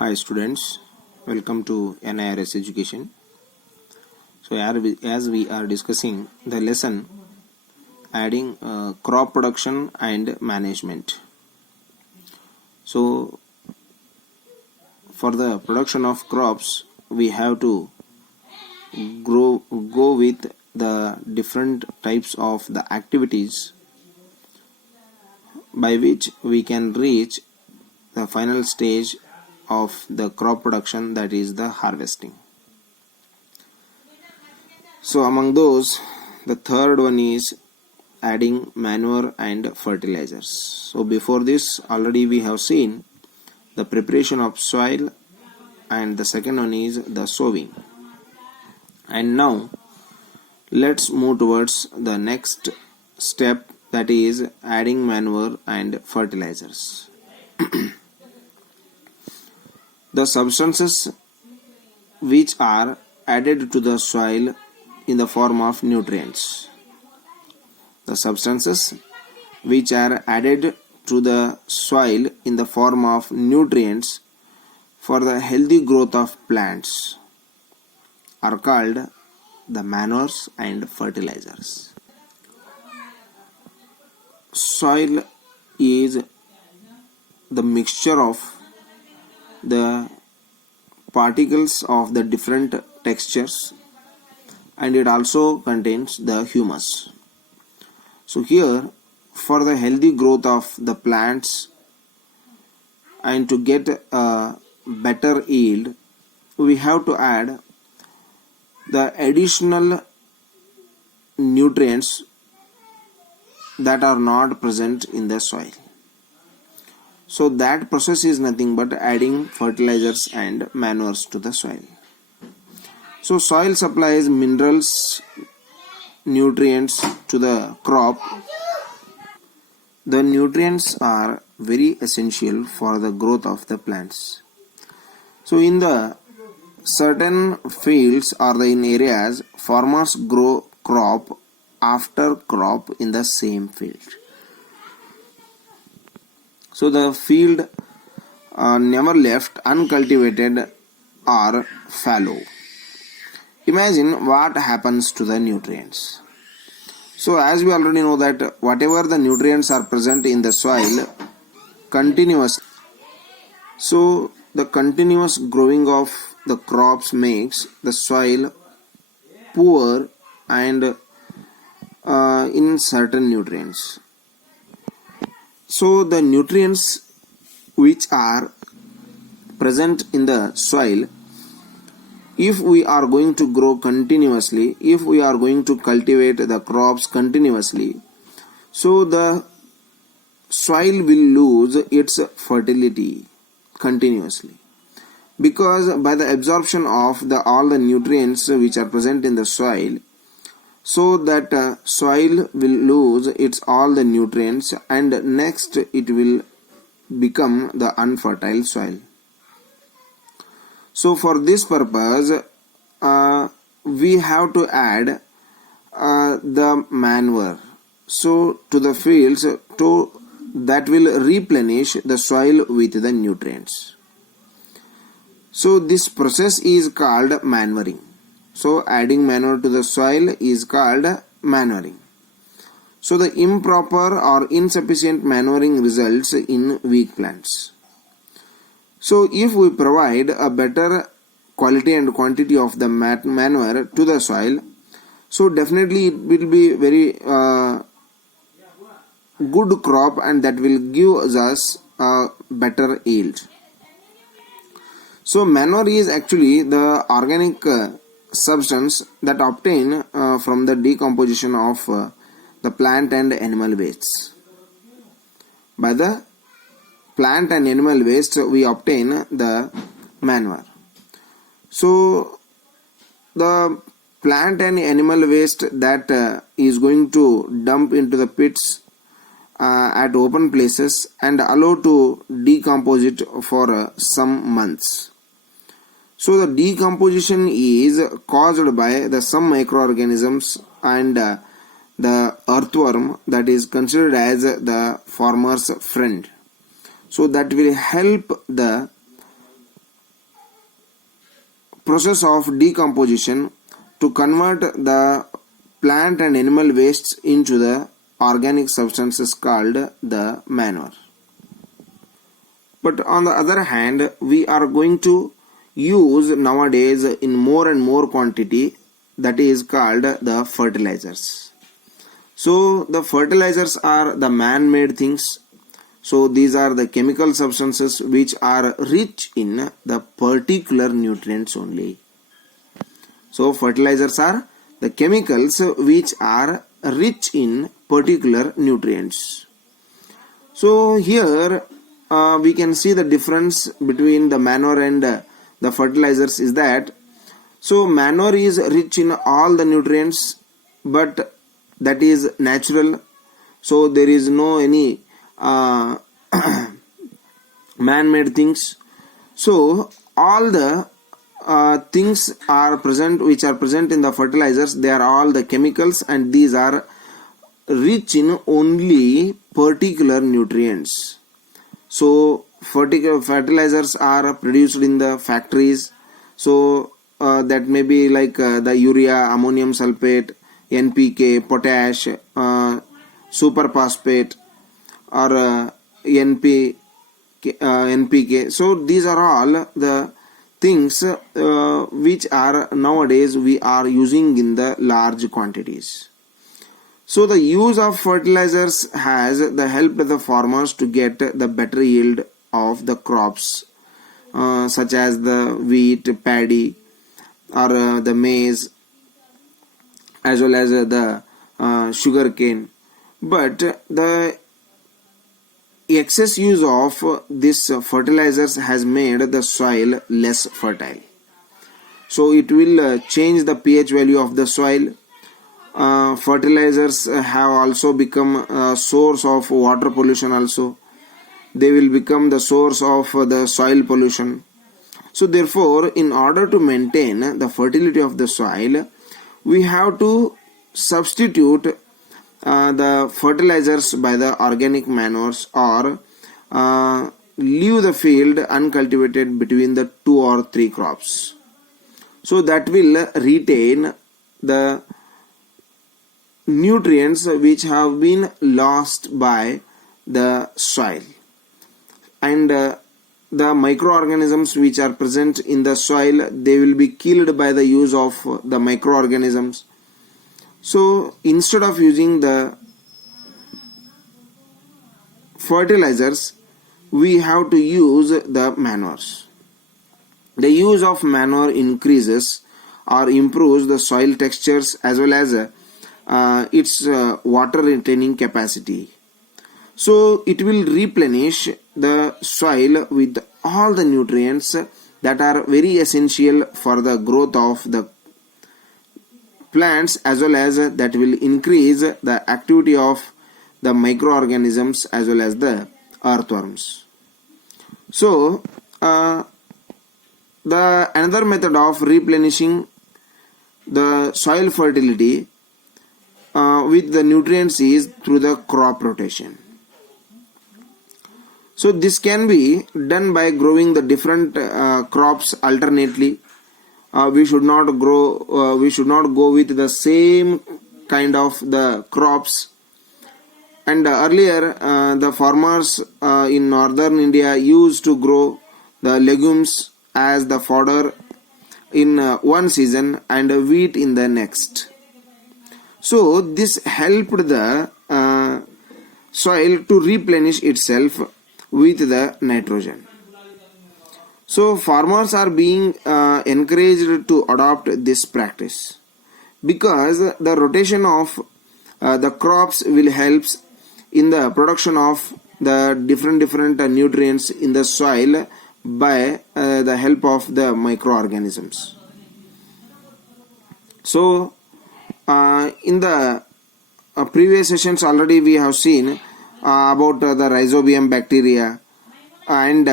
Hi students, welcome to NIRS Education. So as we are discussing the lesson adding crop production and management. So for the production of crops we have to go with the different types of the activities by which we can reach the final stage of the crop production, that is the harvesting. So among those, the third one is adding manure and fertilizers. So before this already we have seen the preparation of soil, and the second one is the sowing. And now let's move towards the next step, that is adding manure and fertilizers. The substances which are added to the soil in the form of nutrients. The substances which are added to the soil in the form of nutrients for the healthy growth of plants are called the manures and fertilizers. Soil is the mixture of the particles of the different textures, and it also contains the humus. So here, for the healthy growth of the plants and to get a better yield, we have to add the additional nutrients that are not present in the soil. So that process is nothing but adding fertilizers and manures to the soil. So soil supplies minerals, nutrients to the crop. The nutrients are very essential for the growth of the plants. So in the certain fields or in areas, farmers grow crop after crop in the same field. So the field never left uncultivated or fallow. Imagine what happens to the nutrients. So as we already know that whatever the nutrients are present in the soil continuously. So the continuous growing of the crops makes the soil poor and in certain nutrients. So the nutrients which are present in the soil, if we are going to grow continuously, if we are going to cultivate the crops continuously, so the soil will lose its fertility continuously, because by the absorption of all the nutrients which are present in the soil, so that soil will lose its all the nutrients, and next it will become the unfertile soil. So for this purpose we have to add the manure so to the fields that will replenish the soil with the nutrients. So this process is called manuring. So adding manure to the soil is called manuring. So the improper or insufficient manuring results in weak plants. So if we provide a better quality and quantity of the manure to the soil, so definitely it will be very good crop, and that will give us a better yield. So manure is actually the organic substance that obtain from the decomposition of the plant and animal wastes. By the plant and animal waste we obtain the manure. So the plant and animal waste that is going to dump into the pits at open places and allow to decompose it for some months. So the decomposition is caused by some microorganisms and the earthworm that is considered as the farmer's friend. So that will help the process of decomposition to convert the plant and animal wastes into the organic substances called the manure. But on the other hand, we are going to use nowadays in more and more quantity, that is called the fertilizers. So the fertilizers are the man-made things. So these are the chemical substances which are rich in the particular nutrients only. So fertilizers are the chemicals which are rich in particular nutrients. So here we can see the difference between the manure and the fertilizers is that, so manure is rich in all the nutrients, but that is natural. So there is no any man-made things. So all the things are present which are present in the fertilizers, they are all the chemicals, and these are rich in only particular nutrients. So fertilizers are produced in the factories. So that may be like the urea, ammonium sulfate, NPK, potash, superphosphate, or NPK. So these are all the things which are nowadays we are using in the large quantities. So the use of fertilizers has helped the farmers to get the better yield of the crops, such as the wheat, paddy, or the maize, as well as the sugar cane. But the excess use of this fertilizers has made the soil less fertile. So it will change the pH value of the soil. Fertilizers have also become a source of water pollution also. They will become the source of the soil pollution. So therefore, in order to maintain the fertility of the soil, we have to substitute the fertilizers by the organic manures, or leave the field uncultivated between the 2 or 3 crops. So that will retain the nutrients which have been lost by the soil, and the microorganisms which are present in the soil, they will be killed by the use of the microorganisms. So instead of using the fertilizers, we have to use the manures. The use of manure increases or improves the soil textures as well as its water retaining capacity. So it will replenish the soil with all the nutrients that are very essential for the growth of the plants, as well as that will increase the activity of the microorganisms as well as the earthworms. So the another method of replenishing the soil fertility with the nutrients is through the crop rotation. So this can be done by growing the different crops alternately. We should not go with the same kind of the crops. And earlier the farmers in northern India used to grow the legumes as the fodder in one season and wheat in the next. So this helped the soil to replenish itself with the nitrogen. So farmers are being encouraged to adopt this practice, because the rotation of the crops will help in the production of the different nutrients in the soil by the help of the microorganisms. So in the previous sessions already we have seen about the rhizobium bacteria and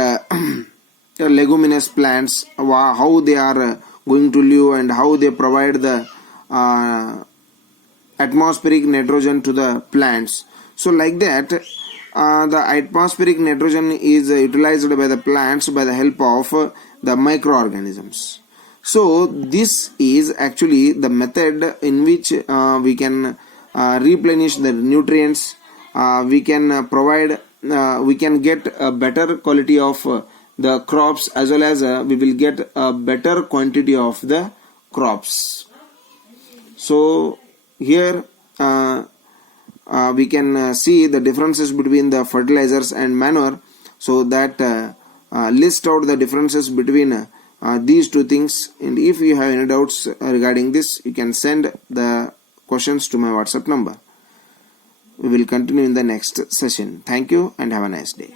leguminous plants, how they are going to live and how they provide the atmospheric nitrogen to the plants. So like that, the atmospheric nitrogen is utilized by the plants by the help of the microorganisms. So this is actually the method in which we can replenish the nutrients. We can provide, we can get a better quality of the crops, as well as we will get a better quantity of the crops. So here we can see the differences between the fertilizers and manure. So that list out the differences between these two things, and if you have any doubts regarding this, you can send the questions to my WhatsApp number. We will continue in the next session. Thank you and have a nice day.